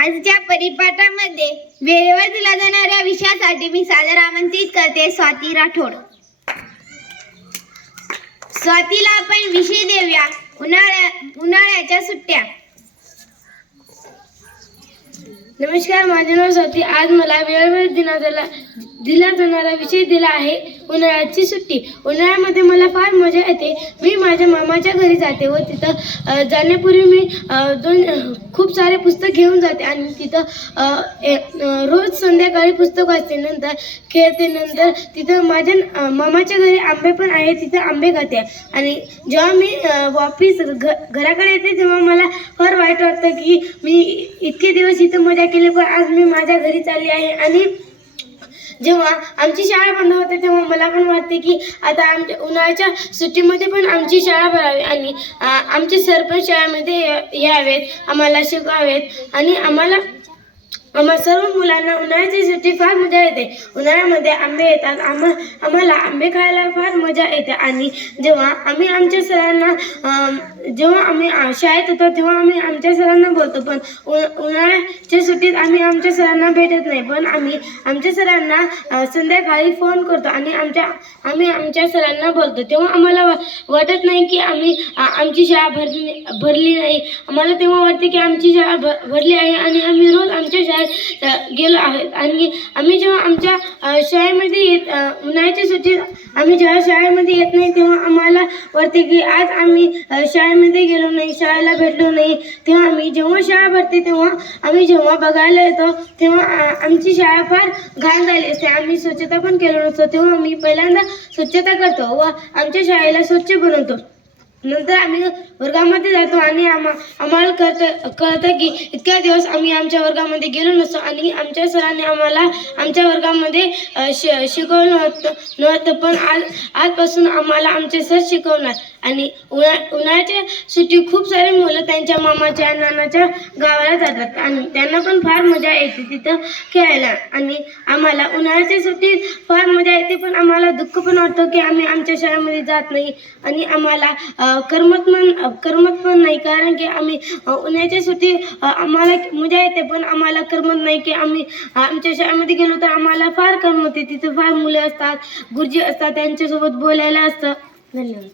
आजच्या परिपाठामध्ये वेळेवर दिला जाणाऱ्या विषयासाठी मी सादर आमंत्रित करते स्वाती राठोड. स्वातीला आपण विषय देऊया उन्हाळ्या उन्हाळ्याच्या सुट्ट्या. नमस्कार माझे नाव स्वाती. आज मला वेळेवर दिला दिला दिला जाणारा विषय दिला आहे उन्हाळ्याची सुट्टी. उन्हाळ्यामध्ये मला फार मजा येते. मी माझ्या मामाच्या घरी जाते व तिथं जाण्यापूर्वी मी दोन खूप सारे पुस्तक घेऊन जाते आणि तिथं रोज संध्याकाळी पुस्तक वाचते. नंतर खेळते. नंतर तिथं माझ्या मामाच्या घरी आंबे पण आहे. तिथं आंबे खाते. आणि जेव्हा मी वापिस घ घराकडे येते तेव्हा मला फार वाईट वाटतं की मी इतके दिवस इथं मजा केली पण आज मी माझ्या घरी चालली आहे. आणि जेव्हा आमची शाळा बंद होते तेव्हा मला पण वाटते की आता आमच्या उन्हाळ्याच्या सुट्टीमध्ये पण आमची शाळा भरावी आणि आमचे सर पण शाळेमध्ये यावेत आम्हाला शिकवावेत आणि आम्हाला आम्हा सर्व मुलांना उन्हाळ्याची सुट्टी फार मजा येते. उन्हाळ्यामध्ये आंबे येतात. आम्हा आम्हाला आंबे खायला फार मजा येते. आणि जेव्हा आम्ही आमच्या सरांना जेव्हा आम्ही शाळेत होतो तेव्हा आम्ही आमच्या सरांना बोलतो पण उ- उन्हाळ्याच्या सुट्टीत आम्ही आमच्या सरांना भेटत नाही. पण आम्ही आमच्या सरांना संध्याकाळी फोन करतो आणि आमच्या आम्ही आमच्या सरांना बोलतो. तेव्हा आम्हाला वा- वाटत नाही की आम्ही आमची शाळा भरली भरली नाही. आम्हाला तेव्हा वाटते की आमची शाळा भ- भरली आहे आणि आम्ही रोज आमच्या शाळा शाळेत गेलो आहोत आणि आम्ही जेव्हा आमच्या शाळेमध्ये येत उन्हाळ्याच्या सुट्टीत आम्ही जेव्हा शाळेमध्ये येत नाही तेव्हा आम्हाला वाटते की आज आम्ही शाळेमध्ये गेलो नाही शाळेला भेटलो नाही. तेव्हा आम्ही जेव्हा शाळा भरते तेव्हा आम्ही जेव्हा बघायला येतो तेव्हा आमची शाळा फार घाण झाली असते. आम्ही स्वच्छता पण केलो नसतो तेव्हा आम्ही पहिल्यांदा स्वच्छता करतो व आमच्या शाळेला स्वच्छ बनवतो. नंतर आम्ही वर्गामध्ये जातो आणि आम्हा आम्हाला कळतं कळतं की इतक्या दिवस आम्ही आमच्या वर्गामध्ये गेलो नसतो आणि आमच्या सरांनी आम्हाला आमच्या वर्गामध्ये शि शिकवलं नव्हतं नव्हतं. पण आज आजपासून आम्हाला आमचे सर शिकवणार. आणि उन्हा उन्हाळ्याच्या सुट्टी खूप सारे मुलं त्यांच्या मामाच्या नानाच्या गावाला जातात आणि त्यांना पण फार मजा येते तिथं खेळायला. आणि आम्हाला उन्हाळ्याच्या सुट्टीत फार मजा येते पण आम्हाला दुःख पण वाटतं की आम्ही आमच्या शाळेमध्ये जात नाही. आणि आम्हाला करमत पण करमत पण नाही. कारण की आम्ही उन्हाळ्याच्या सुट्टी आम्हाला मजा येते पण आम्हाला करमत नाही की आम्ही आमच्या शाळेमध्ये गेलो तर आम्हाला फार करमत आहे तिथे फार मुले असतात गुरुजी असतात त्यांच्यासोबत बोलायला असतं. धन्यवाद.